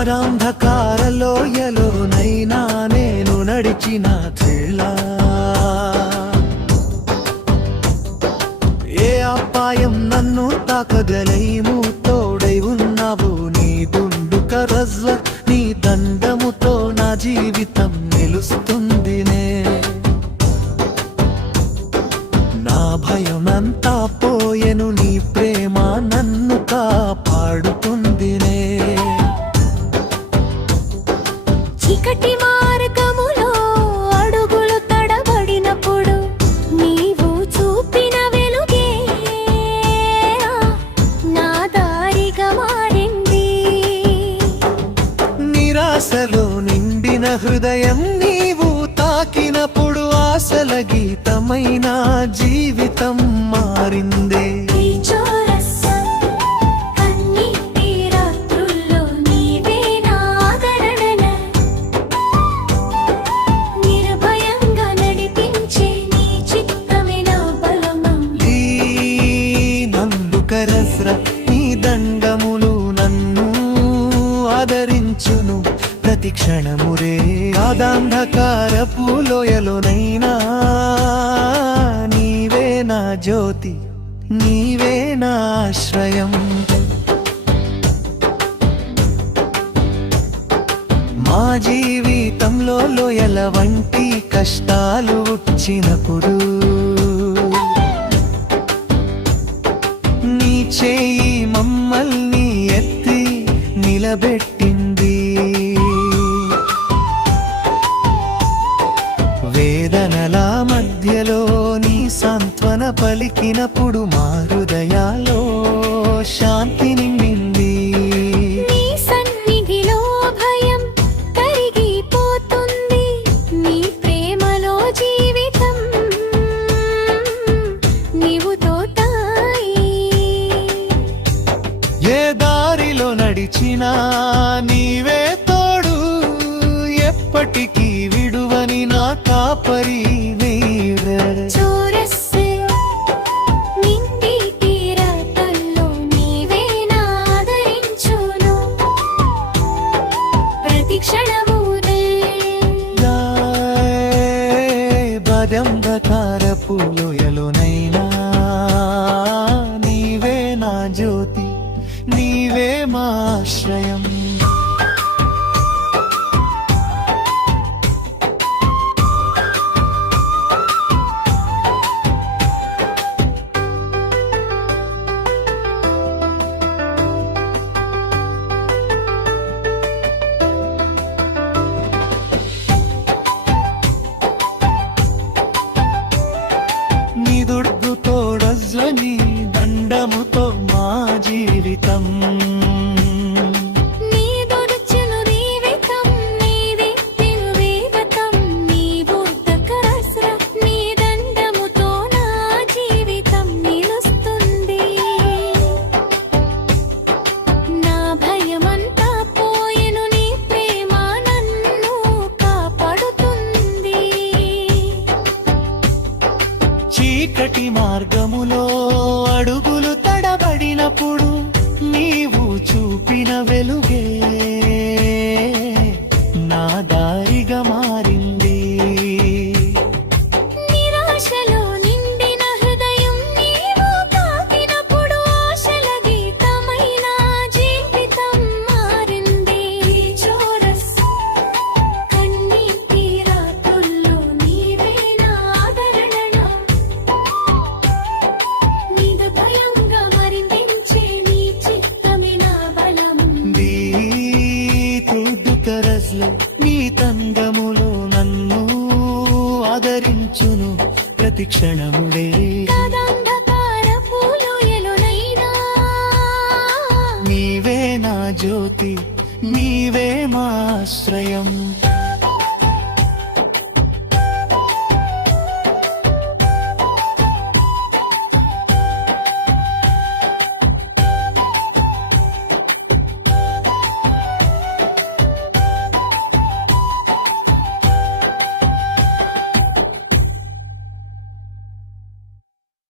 గాఢాంధకార లోయలోనైనా నేను నడిచిన త్రిల్లా ఏ అపాయం నన్ను తాకగలేము తోడై ఉన్నావు నీ దుండుక రజ్వ నీ దండముతో నా జీవితం నిలుస్తుందినే నా భయమంతా పోయెను నీ ప్రేమ నన్ను కాపాడుతుందినే చీకటి మార్గములో అడుగులు తడబడినప్పుడు నీవు చూపిన వెలుగే నా దారిగా మారింది నిరాశలో నిండిన హృదయం నీవు తాకినప్పుడు ఆశల గీతమైన జీవితం మారిందే నీ దండములు నన్ను ఆదరించును ప్రతి క్షణమురే గాఢాంధకారపు లోయలోనైనా నీవే నా జ్యోతి నీవే నా ఆశ్రయం మా జీవితంలో లోయల వంటి కష్టాలు వచ్చినప్పుడు చేయి మమ్మల్ని ఎత్తి నిలబెట్టింది వేదనల మధ్యలో నీ సాంత్వన పలికినప్పుడు మా హృదయాల్లో శాంతి నిండింది నీ సన్నిధిలో భయం కరిగిపోతుంది నీ ప్రేమలో జీవితం నీవు ఏ దారిలో నడిచినా నీవే తోడు ఎప్పటికీ విడువని నా కాపరి నీవే నిండి తీరతల్లో నీవే నాదరించును ప్రతి క్షణము గాఢాంధకారపు లోయలోనైనా నీవే నా జ్యోతి నీవే మా ఆశ్రయం నీ దుర్గుతో రజ్వని దండముతో మా జీవితం చీకటి మార్గములో అడుగులు తడబడినప్పుడు నీవు చూపిన వెలుగే నా దారిగా మారింది నిరాశలో నిండిన హృదయం నీవు తాకినప్పుడు ఆశల గీతమైన జీవితం మారింది కన్నీటి రాత్రుల్లో నీవే నా ఆదరణ నీ తంగములో నన్ను ఆదరించును ప్రతి క్షణముడే నీవే నా జ్యోతి నీవే మా ఆశ్రయం